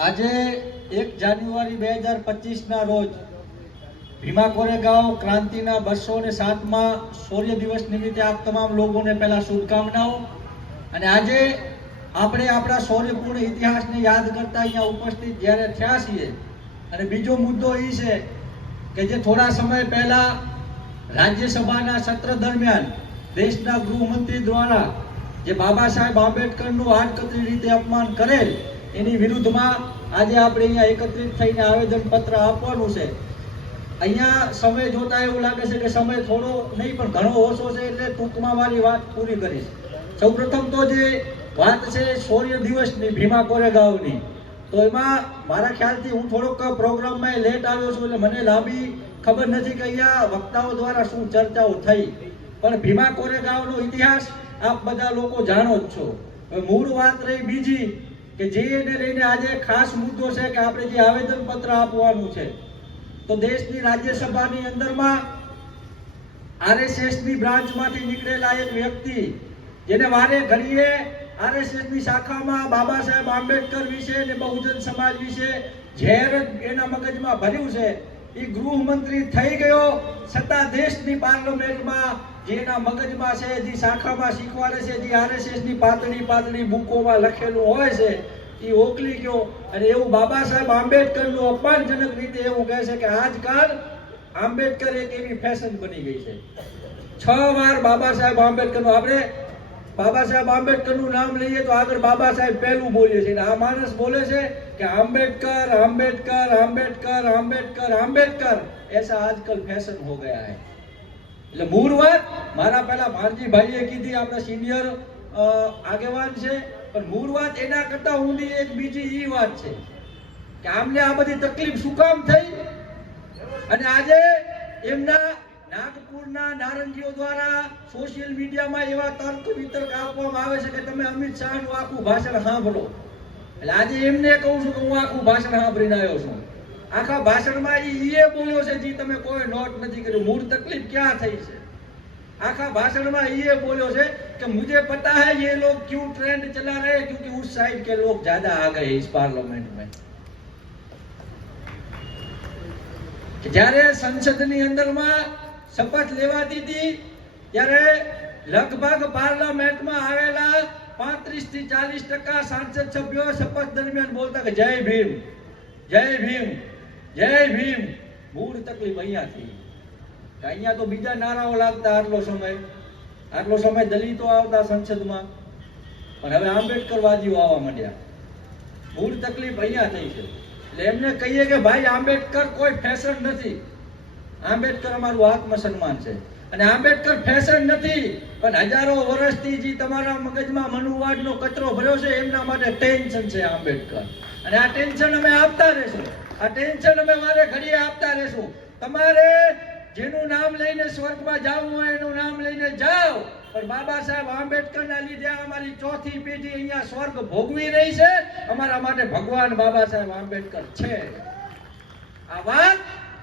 આજે એક જાન્યુઆરી બે હજાર પચીસના રોજ ભીમા કોરેગાંવ ક્રાંતિના બસો ને સાતમાં શૌર્ય દિવસ નિમિત્તે આપ તમામ લોકોને પહેલા શુભકામનાઓ. અને આજે આપણે આપણા શૌર્યપૂર્ણ ઇતિહાસને યાદ કરતા અહીંયા ઉપસ્થિત જ્યારે થયા છીએ, અને બીજો મુદ્દો એ છે કે જે થોડા સમય પહેલા રાજ્યસભાના સત્ર દરમિયાન દેશના ગૃહમંત્રી દ્વારા જે બાબા સાહેબ આંબેડકરનું આડકતરી રીતે અપમાન કરેલ એની વિરુદ્ધમાં આજે આપણે અહીંયા એકત્રિત થઈને આવેદન પત્ર આપવાનું છે. અહીંયા સમય જોતા એવું લાગે છે કે સમય થોડો નહીં, પણ ઘણો ઓછો છે એટલે ટૂંકમાં મારી વાત પૂરી કરીશ. સૌપ્રથમ તો જે વાત છે શૌર્ય દિવસની, ભીમા કોરેગાંવની, તો એમાં મારા ખ્યાલથી હું થોડોક પ્રોગ્રામમાં લેટ આવ્યો છું એટલે મને લાંબી ખબર નથી કે અહીંયા વક્તાઓ દ્વારા શું ચર્ચાઓ થઈ. પણ ભીમા કોરેગાંવનો ઇતિહાસ આપ બધા લોકો જાણો જ છો. મૂળ વાત રહી બીજી કે જે એને લઈને આજે ખાસ મુદ્દો છે કે આપણે જે આવેદન પત્ર આપવાનું છે, તો દેશની રાજ્યસભાની અંદરમાં આરએસએસની બ્રાન્ચમાંથી નીકળેલા એક વ્યક્તિ, જેને વારે ઘડીએ આરએસએસની શાખામાં બાબા સાહેબ આંબેડકર વિશે અને બહુજન સમાજ વિશે ઝેર એના મગજમાં ભર્યું છે, એ ગૃહમંત્રી થઈ ગયો, છતાં દેશની પાર્લામેન્ટમાં જેના મગજમાં છે, જે શાખામાં શીખવાડે છે, જે આરએસએસની પાતળી પાતળી બુકોમાં લખેલું હોય છે એ ઓકલી ગયો. અને એવું બાબા સાહેબ આંબેડકરનું અપમાનજનક રીતે એવું કહે છે કે આજકાલ આંબેડકર એક એવી ફેશન બની ગઈ છે. છ વાર બાબા સાહેબ આંબેડકરનું, આપણે બાબા સાહેબ આંબેડકરનું નામ લઈએ તો આગળ બાબા સાહેબ પહેલું બોલીએ છીએ આ માણસ બોલે છે કે આંબેડકર આંબેડકર આંબેડકર આંબેડકર આંબેડકર. એસા આજકલ ફેશન હો ગયા હે. એટલે મૂળ વાત, મારા પહેલા ભારજી ભાઈએ કીધી, આપણા સિનિયર આગેવાન છે. પણ મૂળ વાત એના કરતા ઊંડી એક બીજી ઈ વાત છે કે આમને આ બધી તકલીફ શું કામ થઈ? અને આજે એમના નાગપુરના નારંગીઓ દ્વારા સોશિયલ મીડિયામાં એવા તર્ક વિતર્ક આપવામાં આવે છે કે તમે અમિત શાહનું આખું ભાષણ સાંભળો. એટલે આજે એમને કહું છું કે હું આખું ભાષણ સાંભળીને આવ્યો છું. આખા ભાષણમાં એ બોલ્યો છે, જે, તમે કોઈ નોટ નથી કર્યું. મૂળ તકલીફ ક્યાં થઈ છે? आखा भाषण में ये बोलो से कि मुझे पता है ये लोग क्यों ट्रेंड चला रहे हैं क्योंकि उस साइड के लोग ज्यादा आ गए इस पार्लियामेंट में કે જ્યારે સંસદની અંદરમાં શપથ લેવાતી હતી ત્યારે લગભગ પાર્લામેન્ટમાં આવેલા પાંત્રીસ થી ચાલીસ ટકા સાંસદ સભ્યો શપથ દરમિયાન બોલતા કે જય ભીમ જય ભીમ જય ભીમ મૂળ તકલીફ અહીંયાથી કે અહીંયા તો બીજા નારાઓ લાગતા આટલો સમય. આટલો સમય દલિતો આવતા સંસદમાં. પણ હવે આંબેડકરવાદીઓ આવવા માંડ્યા. મૂળ તકલીફ અહીંયા થઈ છે. એટલે એમને કહીએ કે ભાઈ, આંબેડકર કોઈ ફેશન નથી. આંબેડકર અમારું આત્મસન્માન છે. અને આંબેડકર ફેશન નથી. પણ હજારો વર્ષથી જે તમારા મગજમાં મનુવાદનો કચરો ભર્યો છે, એમના માટે ટેન્શન છે આંબેડકર. અને આ ટેન્શન અમે આપતા રહેશું. આ ટેન્શન અમે મારે ઘડીએ આપતા રહેશું. તમારે જેનું નામ લઈને સ્વર્ગમાં જવું હોય એનું નામ લઈને જાઓ. પણ બાબા સાહેબ આંબેડકરના લીધે અમારી ચોથી પેઢી અહીંયા સ્વર્ગ ભોગવી રહી છે. અમારા માટે ભગવાન બાબા સાહેબ આંબેડકર છે. આ વાત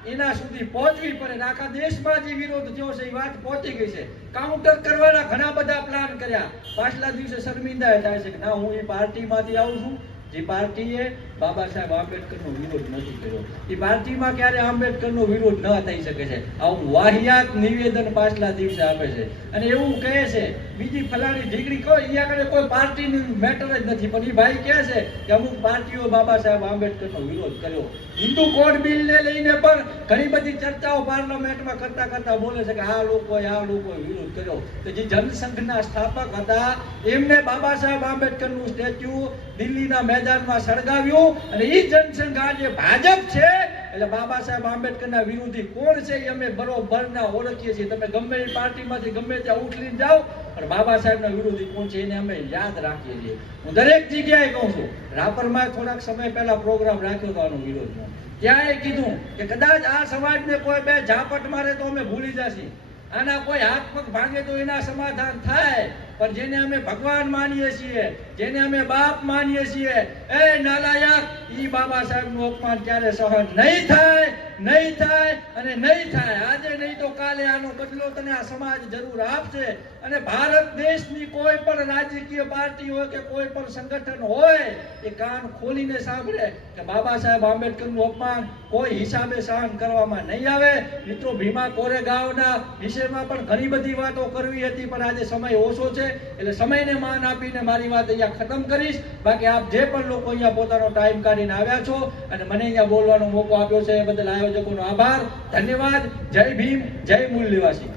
એના સુધી પહોંચવી પડે આખા દેશમાં જે વિરોધ થયો છે એ વાત પહોંચી ગઈ છે. કાઉન્ટર કરવાના ઘણા બધા પ્લાન કર્યા. પાછલા દિવસે શર્મિંદા થાય છે કે ના, હું એ પાર્ટીમાંથી આવું છું. જે પાર્ટીએ બાબા સાહેબ આંબેડકરનો વિરોધ નથી કર્યો. એ પાર્ટીમાં ક્યારે આંબેડકરનો વિરોધ ન થઈ શકે છે? આવું વાહિયાત નિવેદન પાછલા દિવસે આપે છે. અને એવું કહે છે, બીજી ફલાણી ડિગ્રી એ આગળ કોઈ પાર્ટીની મેટર જ નથી. પણ એ ભાઈ કહે છે કે અમુક પાર્ટીઓ બાબા સાહેબ આંબેડકરનો વિરોધ કર્યો. હિન્દુ કોડ બિલને લઈને પણ ઘણી બધી ચર્ચાઓ પાર્લામેન્ટમાં કરતા કરતા બોલે છે કે આ લોકોએ આ લોકોએ વિરોધ કર્યો. તો જે જનસંઘના સ્થાપક હતા, એમને બાબા સાહેબ આંબેડકરનું સ્ટેચ્યુ દિલ્હીના મેદાનમાં સળગાવ્યું અને એ જનસંઘ આજે ભાજપ છે. એટલે બાબા સાહેબ આંબેડકરના વિરોધી કોણ છે અમે બરોબર ના ઓળખીએ છીએ. તમે ગમે એ પાર્ટીમાંથી ગમે ત્યાં ઉઠલીને જાઓ, પણ બાબા સાહેબના વિરોધી કોણ છે એને અમે યાદ રાખીએ છીએ. હું દરેક જગ્યાએ કહું છું, રાપરમાં થોડાક સમય પહેલા પ્રોગ્રામ રાખ્યો હતો આનો વિરોધનો. ત્યાં એ કીધું કે કદાચ આ સમાજને કોઈ બે ઝાપટ મારે તો અમે ભૂલી જશે. આના કોઈ હાથ પગ ભાંગે તો એના સમાધાન થાય. પણ જેને અમે ભગવાન માનીએ છીએ, જેને અમે બાપ માનીએ છીએ, એ નાલાયક, ઈ બાબા સાહેબનું અપમાન ક્યારે સહન નહીં થાય નહીં થાય અને નહીં થાય. આજે નહીં તો કાલે આનો બદલો તને આ સમાજ જરૂર આપશે. અને ભારત દેશની કોઈ પણ રાજકીય પાર્ટી હોય કે કોઈ પણ સંગઠન હોય, એ કાન ખોલીને સાંભળે કે બાબા સાહેબ આંબેડકરનું અપમાન કોઈ હિસાબે સહન કરવામાં નહીં આવે. મિત્રો, ભીમા કોરેગાંવના વિષયમાં પણ ઘણી બધી વાતો કરવી હતી, પણ આજે સમય ઓછો છે. એટલે સમયને માન આપીને મારી વાત અહીંયા ખતમ કરીશ. બાકી આપ જે પણ લોકો અહીંયા પોતાનો ટાઈમ કાઢીને આવ્યા છો અને મને અહીંયા બોલવાનો મોકો આપ્યો છે એ બદલ આયોજકોનો આભાર. ધન્યવાદ. જય ભીમ, જય મૂલ્યવાસી